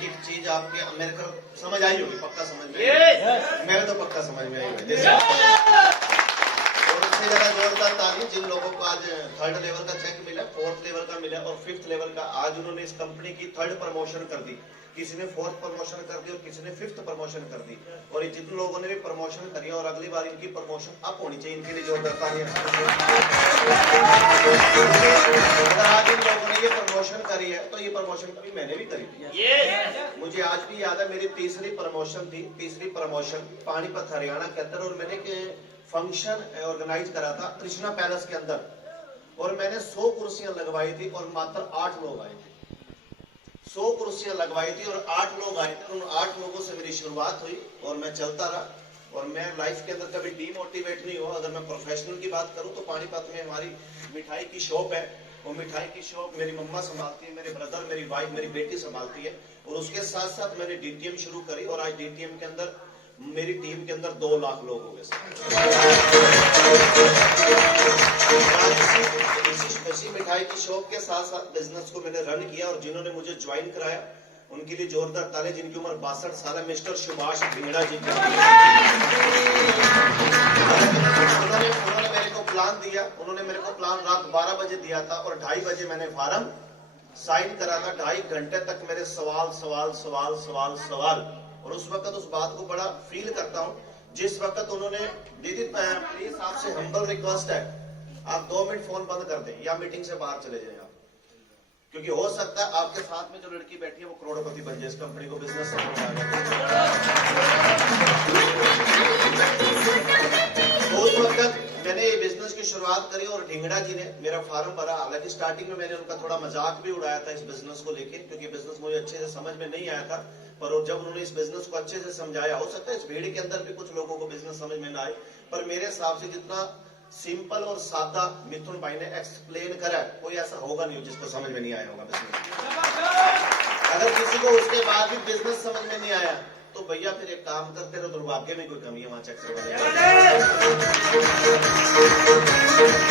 एक एक चीज आपके मेरे को समझ आई होगी, पक्का समझ में आई। मेरे तो पक्का समझ में आई होगी। उससे ज्यादा जोरदार ताली जिन लोगों को आज 3rd लेवल का चेक मिला, 4th लेवल का मिला और 5th लेवल का। आज उन्होंने इस कंपनी की 3rd प्रमोशन कर दी, किसी ने 4th प्रमोशन कर दी और किसी ने 5th प्रमोशन कर दी। और ये जिन लोगों ने भी प्रमोशन करी और अगली बार इनकी प्रमोशन अप होनी चाहिए, इनके लिए जोरदार ताली। अगर आज इन लोगों ने ये प्रमोशन करी है तो ये प्रमोशन कभी मैंने भी करी थी। मुझे आज भी याद है, मेरी तीसरी प्रमोशन थी, तीसरी प्रमोशन पानीपत हरियाणा के अंदर। और मैंने फंक्शन ऑर्गेनाइज करा था कृष्णा पैलेस के अंदर और मैंने 100 कुर्सियां लगवाई थी और मात्र 8 लोग आए थे। 100 कुर्सियां लगवाई थी और 8 लोग आए थे। उन 8 लोगों से मेरी शुरुआत हुई और मैं चलता रहा। और मैं लाइफ के अंदर कभी डीमोटिवेट नहीं हुआ। अगर मैं प्रोफेशनल की बात करूं तो पानीपत में हमारी मिठाई की शॉप है। वो मिठाई की शॉप मेरी मम्मा संभालती है, मेरे ब्रदर, मेरी वाइफ, मेरी बेटी संभालती है। और उसके साथ साथ मैंने डीटीएम शुरू करी और आज डीटीएम के अंदर मेरी टीम के अंदर 2 लाख लोग हो गए। इसी मिठाई की शॉप के साथ साथ बिजनेस को मैंने रन किया और जिन्होंने मुझे ज्वाइन कराया उनके लिए जोरदार ताली। जिनकी उम्र 62 साल है, मिस्टर सुभाष ढिंगड़ा जी। उन्होंने मेरे को प्लान दिया, उन्होंने मेरे को प्लान रात 12 बजे दिया था और 2:30 बजे मैंने फार्म साइन करा था। 2.5 घंटे तक मेरे सवाल सवाल सवाल सवाल सवाल। और उस वक्त उस बात को बड़ा फील करता हूं जिस वक्त उन्होंने, दीदी प्लीज आपसे हम्बल रिक्वेस्ट है, आप 2 मिनट फोन बंद कर दें या मीटिंग से बाहर चले जाएं आप, क्योंकि हो सकता है आपके साथ में जो लड़की बैठी है वो करोड़पति बन जाए, इस कंपनी को बिजनेस तो उस वक्त मैंने ये बिजनेस की शुरुआत करी और ढिंगड़ा जी ने मेरा फार्म भरा। हालांकि स्टार्टिंग में मैंने उनका थोड़ा मजाक भी उड़ाया था इस बिजनेस को लेके, क्योंकि बिजनेस मुझे अच्छे से समझ में नहीं आया था। पर जब उन्होंने इस बिजनेस को अच्छे से समझाया, हो सकता है इस भीड़ के अंदर भी कुछ लोगों को बिजनेस समझ में ना आए, पर मेरे हिसाब से जितना सिंपल और सादा मिथुन भाई ने एक्सप्लेन करा, कोई ऐसा होगा नहीं जिसको समझ में नहीं आया होगा बिजनेस। अगर किसी को उसके बाद भी बिजनेस समझ में नहीं आया तो भैया फिर एक काम करते रहो, दुर्भाग्य में कोई कमी है वहां चेक से।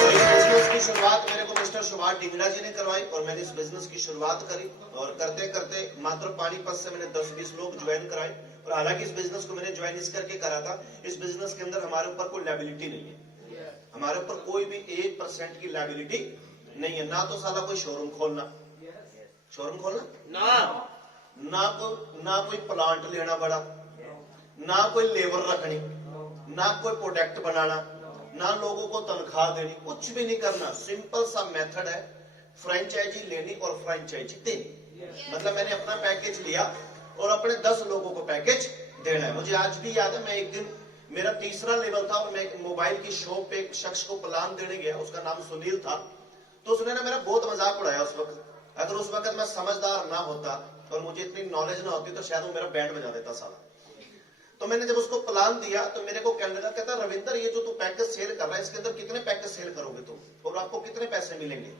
बिजनेस की शुरुआत मेरे को मिस्टर सुभाष ढिंगड़ा जी ने करवाई और मैंने इस बिजनेस की शुरुआत करी और करते करते मात्र पानीपत से मैंने 10-20 लोग ज्वाइन कराए। और हालांकि इस बिजनेस को मैंने ज्वाइन इस करके करा था, इस बिजनेस के अंदर हमारे ऊपर कोई लायबिलिटी नहीं है, हमारे ऊपर कोई भी 1% की लायबिलिटी नहीं है। ना तो साला कोई शोरूम खोलना ना कोई प्लांट लेना बड़ा, ना कोई लेबर रखनी, ना कोई प्रोडक्ट बनाना, ना लोगों को तनख्वाह देनी, कुछ भी नहीं करना। सिंपल सा मेथड है, फ्रेंचाइजी लेनी और फ्रेंचाइजी देनी। मतलब मैंने अपना पैकेज लिया और अपने 10 लोगों को पैकेज देना है। मुझे आज भी याद है, मैं एक दिन, मेरा 3रा लेवल था और मैं एक मोबाइल की शॉप पे एक शख्स को प्लान देने गया, उसका नाम सुनील था। तो उसने ना मेरा बहुत मजाक उड़ाया उस वक्त। अगर उस वक्त मैं समझदार ना होता और मुझे इतनी नॉलेज ना होती तो शायद वो मेरा बैंड बजा देता साला। तो मैंने जब उसको प्लान दिया तो मेरे को कहने लगा, कहता रविंदर ये जो तू पैकेज सेल कर रहा है इसके अंदर कितने पैकेज सेल करोगे तुम और आपको कितने पैसे मिलेंगे?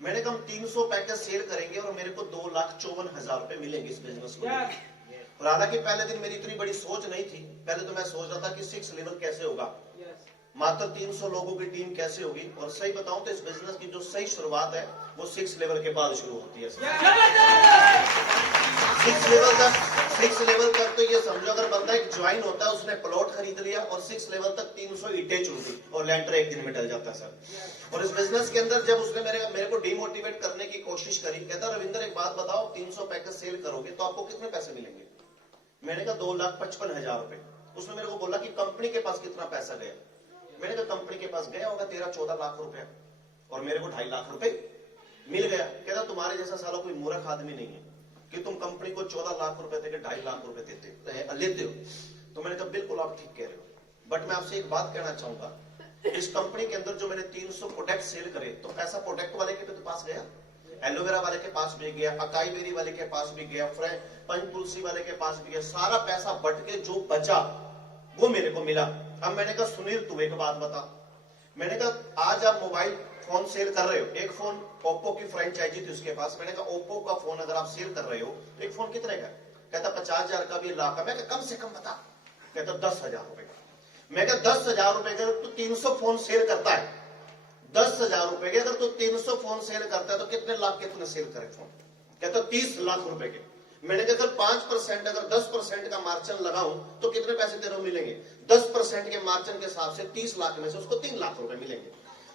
मैंने कहा हम 300 पैकेज सेल करेंगे और मेरे को 2,54,000 रुपए मिलेंगे इस बिजनेस को। और हालांकि पहले दिन मेरी इतनी बड़ी सोच नहीं थी, पहले तो मैं सोच रहा था कि 6 लेवल कैसे होगा, मात्र 300 लोगों की टीम कैसे होगी। और सही बताऊं तो इस बिजनेस की जो सही शुरुआत है वो 6 लेवल के बाद शुरू होती है। 6 लेवल तक तो ये समझो, अगर बंदा एक ज्वाइन होता है उसने प्लॉट खरीद लिया और 6 लेवल तक 300 ईंटें चुन दी और लैंटर एक दिन में डल जाता है सर। और इस बिजनेस के अंदर जब उसने मेरे को डिमोटिवेट करने की कोशिश करी, कहता रविंदर एक बात बताओ, 300 पैकेज सेल करोगे तो आपको कितने पैसे मिलेंगे? मैंने कहा 2,55,000 रुपए। उसने मेरे को बोला कि कंपनी के पास कितना पैसा गया? मैंने कहा कंपनी के पास गया होगा 13-14 लाख रुपए और मेरे को 2.5 लाख रुपए मिल गया। कहता तुम्हारे जैसा साला कोई मूर्ख आदमी नहीं है कि तुम कंपनी को 14 लाख रुपए देके 2.5 लाख रुपए लेते हो। तो मैंने कहा बिल्कुल आप ठीक कह रहे हो, बट मैं आपसे एक बात कहना चाहूंगा, इस कंपनी के अंदर जो मैंने 300 प्रोडक्ट सेल करे तो पैसा प्रोडक्ट वाले के तो पास गया, एलोवेरा वाले के पास भी गया, अकाई बेरी वाले के पास भी गया, पंचतुलसी वाले के पास भी गया, सारा पैसा बट के जो बचा वो मेरे को मिला। अब मैंने कहा सुनील तू एक बात बता, मैंने कहा आज आप मोबाइल फोन सेल कर रहे हो, एक फोन ओप्पो की फ्रेंचाइजी थी उसके पास, मैंने कहा ओप्पो का फोन अगर आप सेल कर रहे हो तो एक फोन कितने का? कहता 50,000 का भी, लाख का। मैं कम से कम बता। कहता 10,000 रुपए का। मैं कहा 10,000 रुपए का तो 300 फोन सेल करता है, 10,000 रुपए के अगर तो 300 फोन सेल करता है तो कितने लाख के तूने सेल करे फोन? कहता 30 लाख रुपए के। मैंने कहा अगर 5% अगर 10% का मार्जिन लगाऊं तो कितने पैसे तेरे को मिलेंगे? 10% के मार्जिन के हिसाब से 30 लाख में से उसको 3 लाख रुपए मिलेंगे।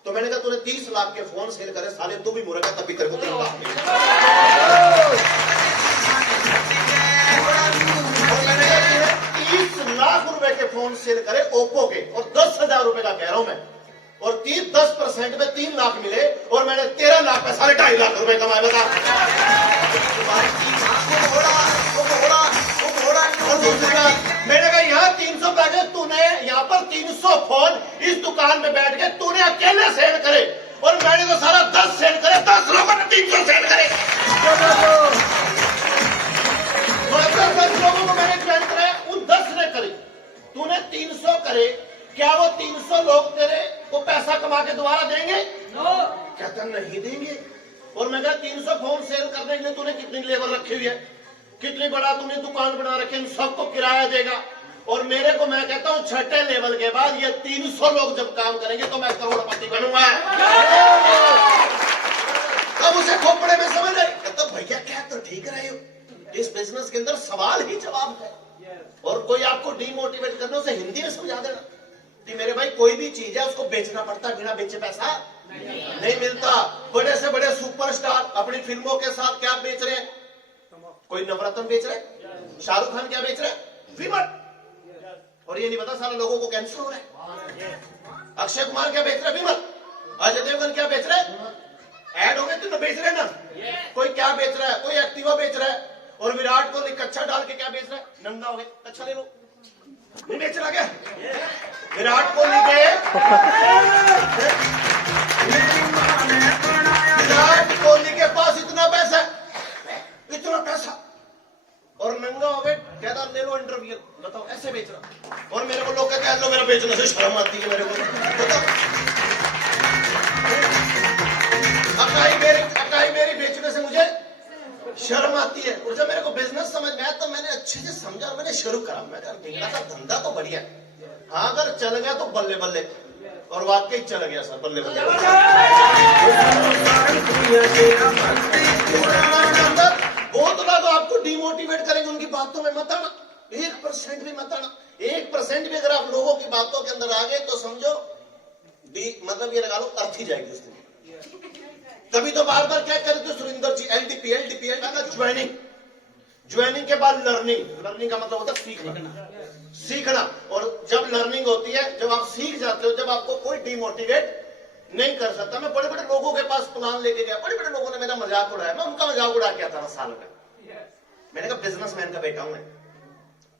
तो मैंने कहा तूने 30 लाख के फोन सेल करे साले, तू भी मुर्गा तभी तेरे को 3 लाख मिलेंगे। और मैंने कहा 30 लाख रुपए के फोन सेल करे ओप्पो के, और 10,000 रुपए का कह रहा हूं मैं, और 10% में 3 लाख मिले, और मैंने 13 लाख में 2.5 लाख रुपए कमाए। बता और दूसरी बात, मैंने कहा यहाँ 300 पैकेज तूने यहाँ पर 300 फोन इस दुकान में बैठ के तूने अकेले सेल करे, और मैंने तो सारा 10 सेल करे, 10 लोगों ने 300 सेल करे। 10 लोगों को मैंने ज्वाइन कराया, उन 10 ने करे, तूने 300 करे, क्या वो 300 लोग तेरे को पैसा कमा के दोबारा देंगे? कहता नहीं देंगे। और मैं कहा 300 फोन सेल करने के लिए तूने कितनी लेबर रखी हुई है, कितनी बड़ा तूने दुकान बना रखी है, इन सबको किराया देगा, और मेरे को मैं कहता हूँ छठे लेवल के बाद ये 300 लोग जब काम करेंगे तो मैं करोड़पति बनूंगा। तब उसे खोपड़े में समझ आई, कहता भैया क्या तो ठीक रहे हो, इस बिजनेस के अंदर सवाल ही जवाब है, और कोई आपको डिमोटिवेट करना उसे हिंदी में समझा देना कि मेरे भाई कोई भी चीज है उसको बेचना पड़ता है, बिना बेचे पैसा नहीं मिलता। बड़े से बड़े सुपरस्टार अपनी फिल्मों के साथ क्या बेच रहे हैं? कोई नवरत्न बेच रहे हैं, शाहरुख खान क्या बेच रहे हैं? विमल। और ये नहीं पता सारे लोगों को कैंसर हो रहा है। अक्षय कुमार क्या बेच रहे हैं? विमल। अजय देवगन क्या बेच रहे हैं? ऐड हो गए तो बेच रहे हैं ना। कोई क्या बेच रहा है? कोई एक्टिवा बेच रहा है। और विराट कोहली कच्चा डाल के क्या बेच रहा है? नंगा हो गए, अच्छा ले लो, नहीं बेच रहा क्या? विराट कोहली के पास इतना पैसा है, इतना पैसा, और नंगा हो गए, कहता ले लो इंटरव्यू, बताओ ऐसे बेच रहा। और मेरे को लोग कहते हैं लो, मेरा बेचने से शर्म आती है मेरे को, बताओ। अकाई मेरी बेचने से मुझे शर्म आती है। और जब मेरे को बिजनेस समझ में आया तो मैंने अच्छे से समझा और मैंने शुरू करा। मैं कहा का धंधा तो बढ़िया है, हाँ अगर चल गया तो बल्ले बल्ले, और वाकई चल गया सर, बल्ले बल्ले। बहुत लोग आपको डिमोटिवेट करेंगे, उनकी बातों में मत आना, 1% भी मत आना। 1% भी अगर आप लोगों की बातों के अंदर आ गए तो समझो मतलब ये लगा लो अर्थ ही जाएगी उस दिन। तभी तो बार बार क्या करते हो सुरेंद्र जी, LDP ज्वाइनिंग के बाद लर्निंग का मतलब होता है सीखना। और जब लर्निंग होती है, जब आप सीख जाते हो, जब आपको कोई डिमोटिवेट नहीं कर सकता। मैं बड़े बड़े लोगों के पास प्लान लेके गया, बड़े बड़े लोगों ने मेरा मजाक उड़ाया, मैं उनका मजाक उड़ा के आता था साल में। मैंने कहा बिजनेसमैन का बेटा हूं मैं,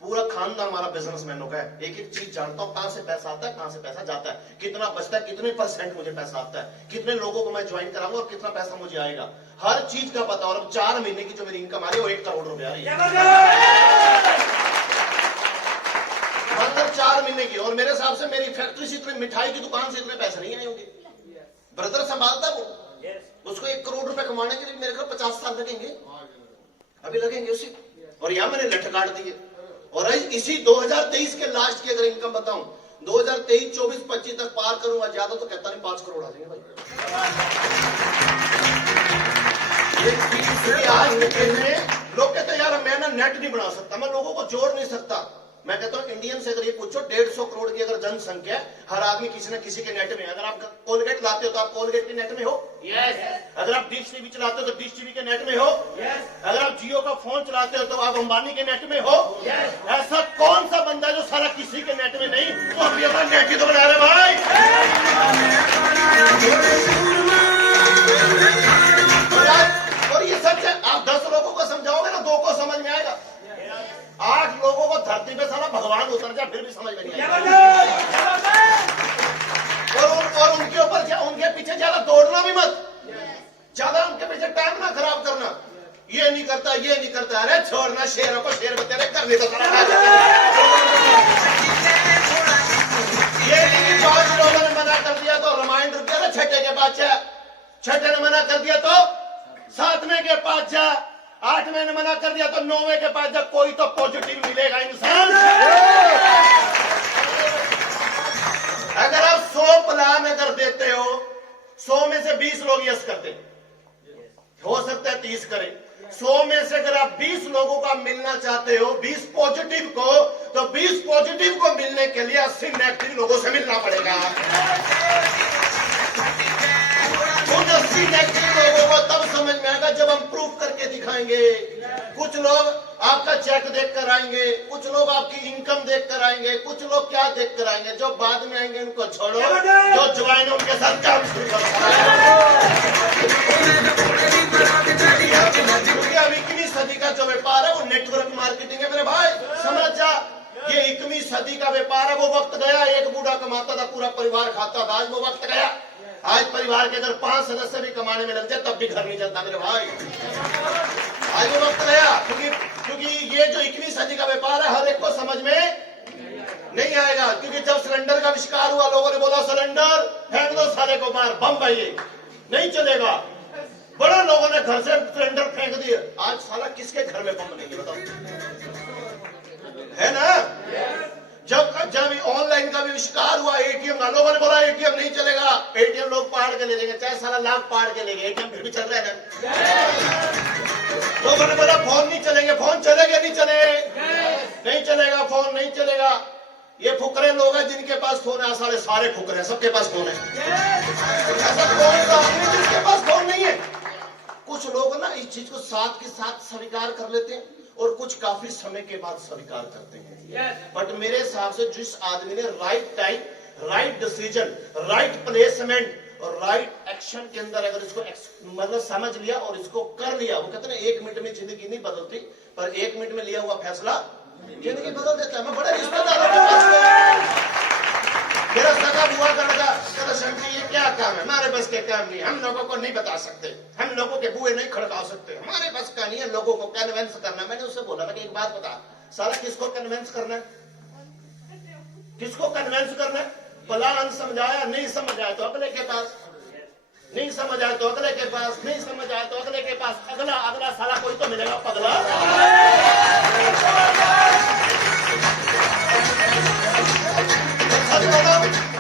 पूरा खानदान हमारा बिजनेसमैनों का है, एक एक चीज जानता हूं, कहां से पैसा आता है, कहां से पैसा जाता है, कितना बचता है, कितने % मुझे पैसा आता है, कितने लोगों को मैं ज्वाइन कराऊंगा और कितना पैसा मुझे आएगा, हर चीज का पता। और अब 4 महीने की जो मेरी इनकम आ रही है वो 1 करोड़ रुपए आ रही है, मतलब 4 महीने की। और मेरे हिसाब से मेरी फैक्ट्री से इतने, मिठाई की दुकान से इतने पैसे नहीं आए होंगे। ब्रदर संभालता वो, उसको 1 करोड़ रुपए कमाने के लिए मेरे को 50 साल लगेंगे, अभी लगेंगे उसी। और यहां मैंने लठ काट दिए। और इसी 2023 के लास्ट की अगर इनकम बताऊं, 2023, 24, 25 तक पार करूंगा, ज्यादा तो कहता नहीं 5 करोड़ आ जाएंगे भाई। आज लोग कहते हैं यार मैं ना नेट नहीं बना सकता, मैं लोगों को जोड़ नहीं सकता। मैं कहता हूँ इंडियन से अगर ये पूछो 150 करोड़ की अगर जनसंख्या, हर आदमी किसी न किसी के नेट में। अगर आप कोलगेट लाते हो तो आप कोलगेट के नेट में हो, यस। अगर आप डिश टीवी चलाते हो तो डिश टीवी के नेट में हो, यस। अगर आप जियो का फोन चलाते हो तो आप अंबानी के नेट में हो, यस। ऐसा कौन सा बंदा है जो सारा किसी के नेट में नहीं, तो अभी अपना नेट ही तो बना रहे भाई। और ये सच है, आप 10 लोगों को समझाओगे ना, 2 को समझ में आएगा। 8 लोगों को धरती पे साला भगवान उतर जाए फिर भी समझ में नहीं आएगा। और उनके ऊपर उनके पीछे ज्यादा दौड़ना भी मत, ज्यादा उनके पीछे टाइम ना खराब करना। ये नहीं करता, ये नहीं करता, अरे छोड़ना, शेरों को शेर बता रहे, कर लेता। ये नहीं 5 लोगों ने मना कर दिया तो रामायण रुक गया ना, छठे के बाद जा, छठे ने मना कर दिया तो 7वें के पास जा, 8वें ने मना कर दिया तो 9वें के पास जा, कोई तो पॉजिटिव मिलेगा इंसान। अगर आप 100 प्लान अगर देते हो, 100 में से 20 लोग यस करते, हो सकता है 30 करें, 100 में से अगर आप 20 लोगों का मिलना चाहते हो, 20 पॉजिटिव को, तो 20 पॉजिटिव को मिलने के लिए 80 नेगेटिव लोगों से मिलना पड़ेगा। उन 80 नेगेटिव लोगों को तब समझ में आएगा जब हम प्रूफ करके दिखाएंगे। कुछ लोग आपका चेक देख कर आएंगे, कुछ लोग आपकी इनकम देख कर आएंगे, कुछ लोग क्या देख कर आएंगे। जो बाद में आएंगे उनको छोड़ो, जो ज्वाइन उनके साथ काम शुरू करो। क्योंकि अब 21वीं सदी का जो व्यापार है वो नेटवर्क मार्केटिंग है मेरे भाई, समझ जा। ये 21वीं सदी का व्यापार है। वो वक्त गया, एक बूढ़ा कमाता था, पूरा परिवार खाता था। आज वो वक्त गया। आज परिवार के अगर 5 सदस्य भी कमाने में लग जाए तब भी घर नहीं चलता मेरे भाई। आज वो वक्त गया, क्योंकि ये जो 21वीं सदी का व्यापार है हर एक को समझ में नहीं आएगा। क्योंकि जब सिलेंडर का आविष्कार हुआ, लोगों ने बोला सिलेंडर फेंक दो सारे को बाहर, बम भाई नहीं चलेगा। बड़े लोगों ने घर से सिलेंडर फेंक दिए। आज साला किसके घर में बम नहीं है बताओ, है ना। जब ऑनलाइन का भी आविष्कार हुआ, एटीएम का, लोगों ने बोला एटीएम नहीं चलेगा, एटीएम लोग पाड़ के ले लेंगे, चाहे साला लाख पाड़ के लेंगे, एटीएम फिर भी चल रहा है ना। लोगों ने बोला फोन नहीं चलेंगे, फोन चलेगा नहीं चलेगा, फोन नहीं चलेगा। ये फुकरे लोग हैं जिनके पास फोन है, सारे फुकरे हैं, सबके पास फोन है। ऐसा कौन जिसके पास फोन नहीं है। कुछ लोग ना इस चीज को साथ के साथ स्वीकार कर लेते हैं और कुछ काफी समय के बाद स्वीकार करते हैं। बट मेरे हिसाब से जिस आदमी ने right time, right decision, right placement और राइट एक्शन के अंदर अगर इसको मतलब समझ लिया और इसको कर लिया, वो कहते हैं 1 मिनट में जिंदगी नहीं बदलती, पर 1 मिनट में लिया हुआ फैसला जिंदगी बदल देता है। मैं बड़े रिश्तेदारों के पास गया, मेरा सगा बुआ का लगा, ये क्या काम है, हमारे बस के काम नहीं, हम लोगों को नहीं बता सकते, हम लोगों के बुए नहीं खड़का सकते, हमारे बस का नहीं है लोगों को कन्विंस करना। मैंने उससे बोला कि एक बात बता, साला किसको कन्विंस करना है, किसको कन्विंस करना है। प्लान समझाया, नहीं समझ आया तो अगले के पास, नहीं समझ आया तो अगले के पास, नहीं समझ आया तो अगले के पास, अगला साला कोई तो मिलेगा पगला।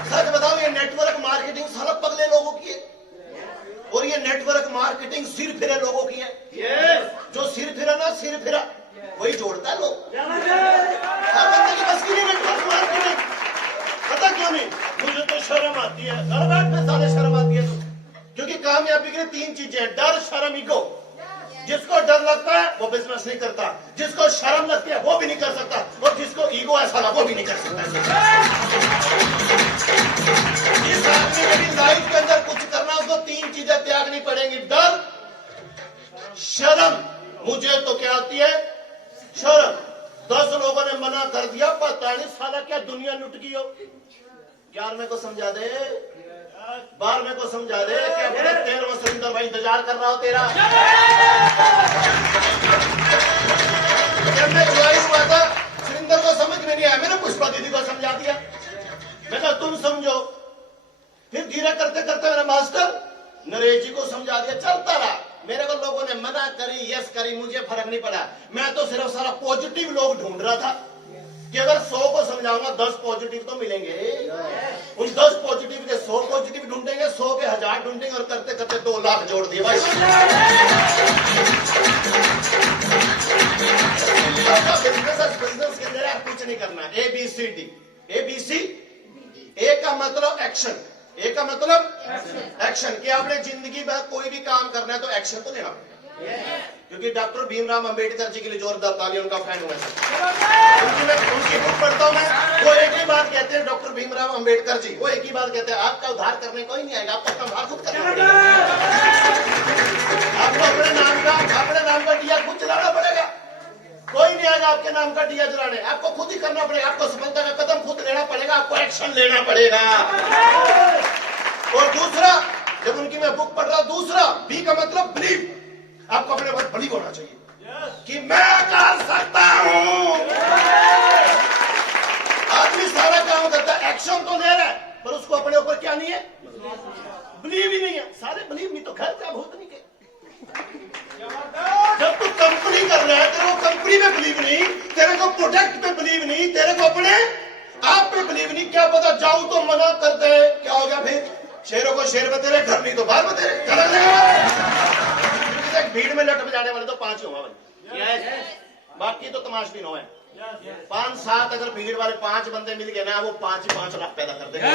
सच बताओ ये नेटवर्क मार्केटिंग सारा पगले लोगों की है और ये नेटवर्क मार्केटिंग सिर फिरे लोगों की है। जो सिर फिरा ना, सिर फिरा वही जोड़ता है लोग। हर बंदे की बस की नहीं नेटवर्क मार्केटिंग। पता क्यों नहीं, मुझे तो शर्म आती है, घर बैठ में सारे शर्म आती है। क्योंकि कामयाबी के लिए 3 चीजें हैं, डर, शर्म, ईगो। जिसको डर लगता है वो बिजनेस नहीं करता, जिसको शर्म लगती है वो भी नहीं कर सकता, और जिसको ईगो है साला वो भी नहीं कर सकता। इस आदमी के भी लाइफ के अंदर कुछ करना, उसको 3 चीजें त्यागनी पड़ेंगी, डर, शर्म। मुझे तो क्या आती है, शर्म। 10 लोगों ने मना कर दिया, पता नहीं साला क्या दुनिया लुट गई हो। 11वें को समझा दे, 12वें को समझा दे, क्या पता 13वां सुरेंद्र भाई इंतजार कर रहा हो तेरा। जब मैं ज्वाइन हुआ था, सुरेंद्र को समझ में नहीं आया, मैंने पुष्पा दीदी को समझा दिया, मैं कहा तुम समझो। फिर धीरे करते करते मैंने मास्टर नरेश जी को समझा दिया, चलता रहा। मेरे को लोगों ने मना करी, यस करी, मुझे फर्क नहीं पड़ा। मैं तो सिर्फ सारा पॉजिटिव लोग ढूंढ रहा था कि अगर 100 को समझाऊंगा 10 पॉजिटिव तो मिलेंगे। उन 10 पॉजिटिव के 100 पॉजिटिव ढूंढेंगे, 100 के 1000 ढूंढेंगे, और करते करते 2 लाख जोड़ दिए भाई। बिजनेस के अंदर कुछ नहीं करना, ABCD। ABC, A का मतलब एक्शन, ए का मतलब एक्शन। कि आपने जिंदगी में कोई भी काम करना है तो एक्शन तो लेना पड़ेगा। क्योंकि डॉक्टर भीमराव अंबेडकर जी के लिए जोरदार ताली, उनका फैन हूं मैं। उनकी बुक पढ़ता हूं मैं, वो एक ही बात कहते हैं, डॉक्टर भीमराव अंबेडकर जी, वो एक ही बात कहते हैं, आपका उद्धार करने कोई नहीं आएगा, आपको अपना उद्धार खुद करना पड़ेगा। आपको अपने नाम का दिया खुद जलाना पड़ेगा, कोई नहीं आएगा आपके नाम का दिया जलाने, आपको खुद ही करना पड़ेगा। आपको सफलता का कदम खुद लेना पड़ेगा, आपको एक्शन लेना पड़ेगा। और दूसरा, जब उनकी मैं बुक पढ़ रहा, दूसरा बी का मतलब बिलीव। आपको अपने ऊपर बिलीव होना चाहिए कि मैं कर सकता हूं। आदमी सारा काम करता है, एक्शन तो ले रहा है, पर उसको अपने ऊपर क्या नहीं है, बिलीव ही नहीं है। सारे बिलीव नहीं तो घर का भूत नहीं के। जब तू कंपनी कर रहा है, तेरे को कंपनी में बिलीव नहीं, तेरे को प्रोडक्ट पे बिलीव नहीं, तेरे को अपने आप पे बिलीव नहीं, क्या पता जाऊं तो मना कर दे, क्या हो गया फिर? शेरों को शेर बतेरे, घर नहीं तो बाहर बतेरे। से भीड़ में लट बजाने वाले तो 5 होगा भाई, बाकी तो तमाशबीन हो है। 5-7 अगर भीड़ वाले 5 बंदे मिल गए ना, वो 5 ही 5 लाख पैदा कर देंगे।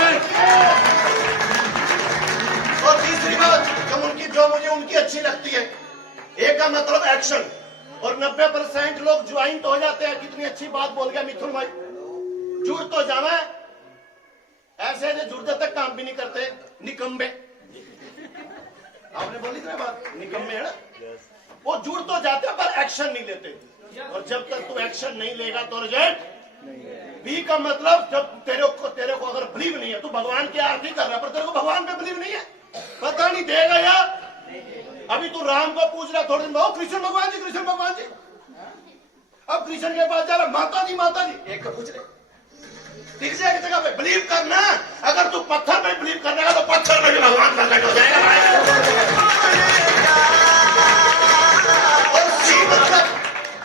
और तीसरी बात जो मुझे उनकी अच्छी लगती है, एक का मतलब एक्शन, और 90% लोग ज्वाइंट हो जाते हैं। कितनी अच्छी बात बोल गया मिथुन भाई, जुड़ तो जाना है, ऐसे जो जुड़ जाते काम भी नहीं करते, निकम्बे। आपने बोली ना बात, निकम्बे है ना, वो जुड़ तो जाते हैं पर एक्शन नहीं लेते। और जब तक तू एक्शन नहीं लेगा तो रिजल्ट बी का मतलब, जब तेरे को अगर बिलीव नहीं है, तू भगवान की आरती कर रहा है पर तेरे को भगवान पे बिलीव नहीं है, पता नहीं देगा यार। अभी तू राम को पूछ रहा, थोड़े दिन बाद कृष्ण भगवान जी, कृष्ण भगवान जी। अब कृष्ण के पास जा रहा, माता जी माता जी, एक को पूछ रहे। तीसरे की जगह पे बिलीव करना, अगर तू पत्थर में बिलीव करने का तो पत्थर में भी भगवान प्रकट हो जाएगा। और सी मतलब,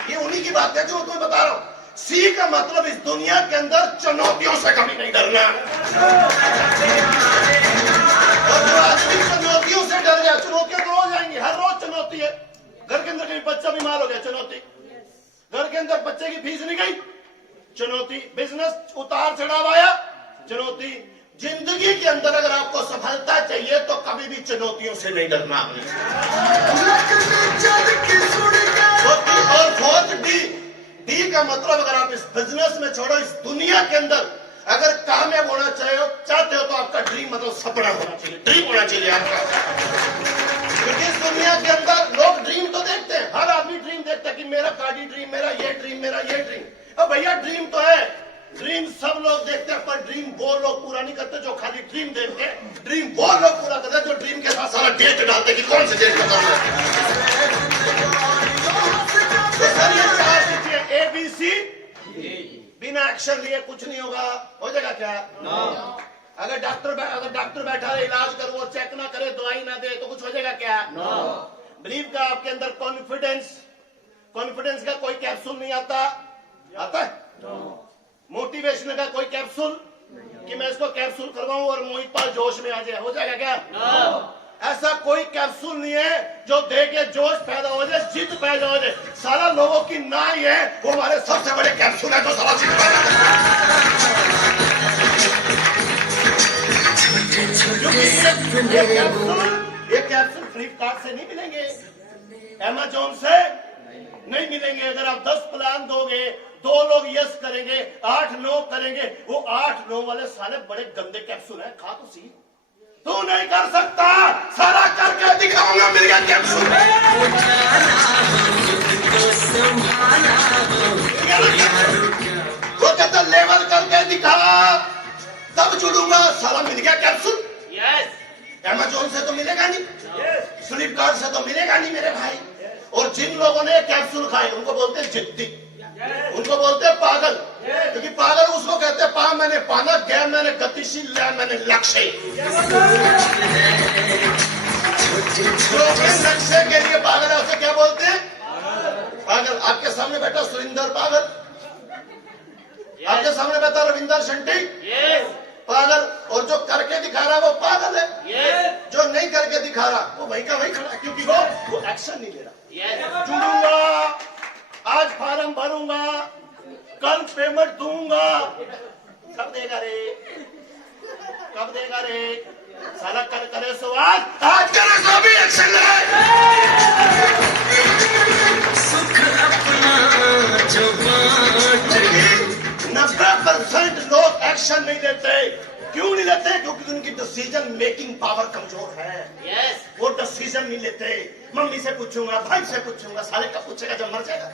ये उन्हीं की बात है जो तुम्हें बता रहा हूं। सी का मतलब इस दुनिया के अंदर चुनौतियों से कभी नहीं डरना। और जो आदमी चुनौतियों से डर गया, चुनौतियां तो रोज आएंगी, हर रोज चुनौती है। घर के अंदर कहीं बच्चा बीमार हो गया, चुनौती। घर के अंदर बच्चे की फीस नहीं गई, चुनौती। बिजनेस उतार चढ़ाव आया, चुनौती। जिंदगी के अंदर अगर आपको सफलता चाहिए तो कभी भी चुनौतियों से नहीं डरना। और फोर्थ डी का मतलब, अगर आप इस बिजनेस में छोड़ो, इस दुनिया के अंदर अगर कामयाब होना चाहते हो तो आपका ड्रीम मतलब सपना होना चाहिए, ड्रीम होना चाहिए आपका। क्योंकि इस दुनिया के अंदर लोग ड्रीम तो देखते हैं, हर आदमी ड्रीम देखता है कि मेरा गाड़ी ड्रीम, मेरा ये ड्रीम, मेरा ये ड्रीम। अब भैया ड्रीम तो है, ड्रीम सब लोग देखते हैं, पर ड्रीम वो लोग पूरा नहीं करते जो खाली ड्रीम देखते हैं। ड्रीम वो लोग पूरा करते हैं जो ड्रीम के साथ सारा डेट डालते हैं कि कौन से डेट में करना है। तो सर ये 4 चीजें ABC, बिना एक्शन लिए कुछ नहीं होगा। हो जाएगा क्या? अगर डॉक्टर बैठा है, इलाज कर, वो चेक ना करे, दवाई ना दे, तो कुछ हो जाएगा क्या? बिलीव का आपके अंदर कॉन्फिडेंस का कोई कैप्सूल नहीं आता है? मोटिवेशन का कोई कैप्सूल कि मैं इसको कैप्सूल करवाऊं और मोहित पाल जोश में आ जाए, हो जाएगा क्या? ऐसा कोई कैप्सूल नहीं है जो दे के जोश पैदा हो जाए, जिद पैदा हो जाए। सारा लोगों की ना ही है, वो हमारे सबसे बड़े कैप्सूल है जो सारा जिद पैदा ये कैप्सूल फ्लिपकार्ट से नहीं मिलेंगे, अमेज़न से नहीं मिलेंगे। अगर आप 10 प्लान दोगे, 2 लोग यस करेंगे, 8 नो करेंगे, वो 8 नो वाले साले बड़े गंदे कैप्सूल है। खा तो सी, तू नहीं कर सकता, सारा करके दिखाऊंगा, मिल गया कैप्सूल। वो कहता लेवल करके दिखा, तब जुड़ूंगा, सारा मिल गया कैप्सूल। अमेज़न से तो मिलेगा नहीं, फ्लिपकार्ट से तो मिलेगा नहीं मेरे भाई। और जिन लोगों ने कैप्सूल खाए उनको बोलते हैं जिद्दी, उनको बोलते हैं पागल। क्योंकि पागल उसको कहते हैं, पा मैंने पाना, गया मैंने गतिशील, लिया मैंने लक्ष्य। जो लक्ष्य के लिए पागल है उसे क्या बोलते हैं? पागल। आपके सामने बैठा सुरिंदर पागल, आपके सामने बैठा रविंदर शंटी पागल, और जो करके दिखा रहा वो पागल है। जो नहीं करके दिखा रहा वो वही का वही खड़ा है, क्योंकि वो एक्शन नहीं ले रहा। जुड़ूंगा, आज फार्म भरूंगा, कल पेमेंट दूंगा। कब देगा रे, कब देगा रे? साला कल करे सो आज करे सो भी एक्शन ले। 90% लोग एक्शन नहीं लेते। क्यों नहीं लेते? क्योंकि उनकी डिसीजन मेकिंग पावर कमजोर है। वो डिसीजन नहीं लेते। मम्मी से पूछूंगा, भाई से पूछूंगा, साले कब पूछेगा? जब मर जाएगा।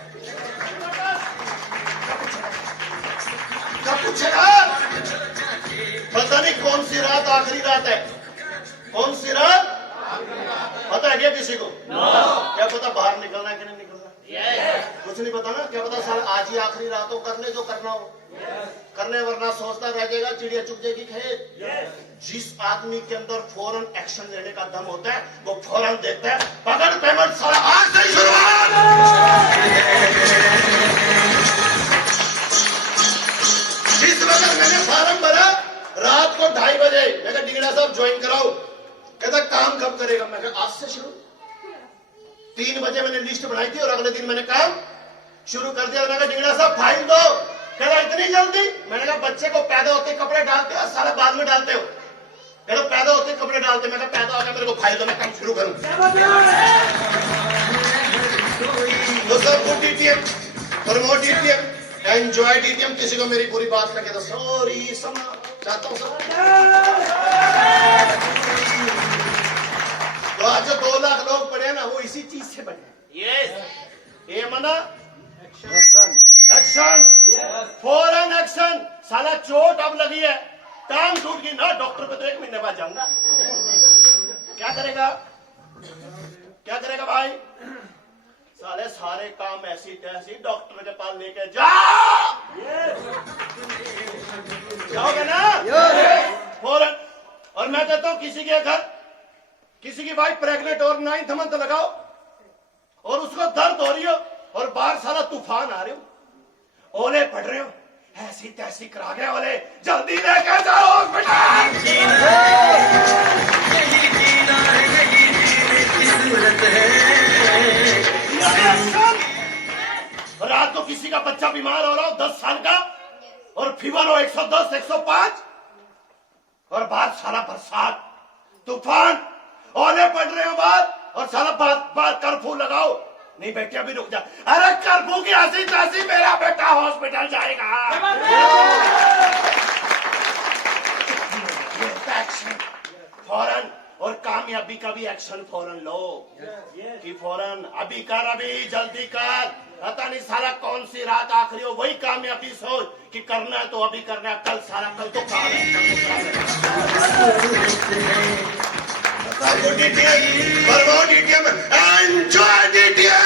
कब पूछेगा? पता नहीं कौन सी रात आखिरी रात है। कौन सी रात पता है क्या किसी को? क्या पता बाहर निकलना है कि नहीं निकलना? कुछ नहीं पता ना। क्या पता साला आज ही आखिरी रात हो, करने जो करना हो करने, वरना सोचता रह जाएगा, चिड़िया चुग जाएगी खेत। जिस आदमी के अंदर फौरन एक्शन लेने का दम होता है वो फौरन देता है। पकड़ पेमेंट साला आज से शुरुआत। जिस वक्त मैंने फार्म भरा रात को 2:30 बजे, मैं कहा डिंगड़ा साहब ज्वाइन कराओ। कहता काम कब करेगा? मैं कहा आज से शुरू। 3 बजे मैंने लिस्ट बनाई थी और अगले दिन मैंने काम शुरू कर दिया। मैंने कहा डिंगड़ा साहब फाइल दो। कह रहा इतनी जल्दी? मैंने कहा बच्चे को पैदा होते कपड़े डालते हो, सारा बाद में डालते हो। कह रहा पैदा होते कपड़े डालते। मैं कहा पैदा हो गया, मेरे को फाइल दो, मैं काम शुरू करूं। तो sir good DTM, promote DTM, enjoy DTM. किसी को मेरी पूरी बात लगे तो सॉरी क्षमा चाहता हूं सर। तो आज जो 2 लाख लोग पढ़े ना वो इसी चीज से बने। यस ये मना एक्शन, एक्शन, फौरन एक्शन। साला चोट अब लगी है, टांग टूट गई ना, डॉक्टर पे तो 1 महीने बाद जाऊंगा। क्या करेगा, क्या करेगा भाई? साले सारे काम ऐसी तैसी डॉक्टर के पास लेके जाओगे ना फौरन। और मैं कहता हूं किसी के घर किसी की वाइफ प्रेग्नेंट और 9th मंथ लगाओ और उसको दर्द हो रही हो और बाहर साला तूफान आ रहे हो, ओले पड़ रहे हो, ऐसी तैसी करा गया ओले, जल्दी लेके जाओ रात को किसी का बच्चा बीमार हो रहा हो 10 साल का और फीवर हो 110 105 और बाहर साला बरसात तूफान, ओले पड़ रहे हो बाहर और साला बाहर कर्फ्यू लगाओ। नहीं बेटे अभी रुक जा। अरे कर्फ्यू की हंसी तैसी, मेरा बेटा हॉस्पिटल जाएगा। एक्शन फौरन, और कामयाबी का भी एक्शन फौरन लो कि फौरन अभी कर, अभी जल्दी कर। पता नहीं साला कौन सी रात आखिरी हो, वही कामयाबी सोच कि करना है तो अभी करना है, कल सारा कल तो काम है। Enjoy DTM.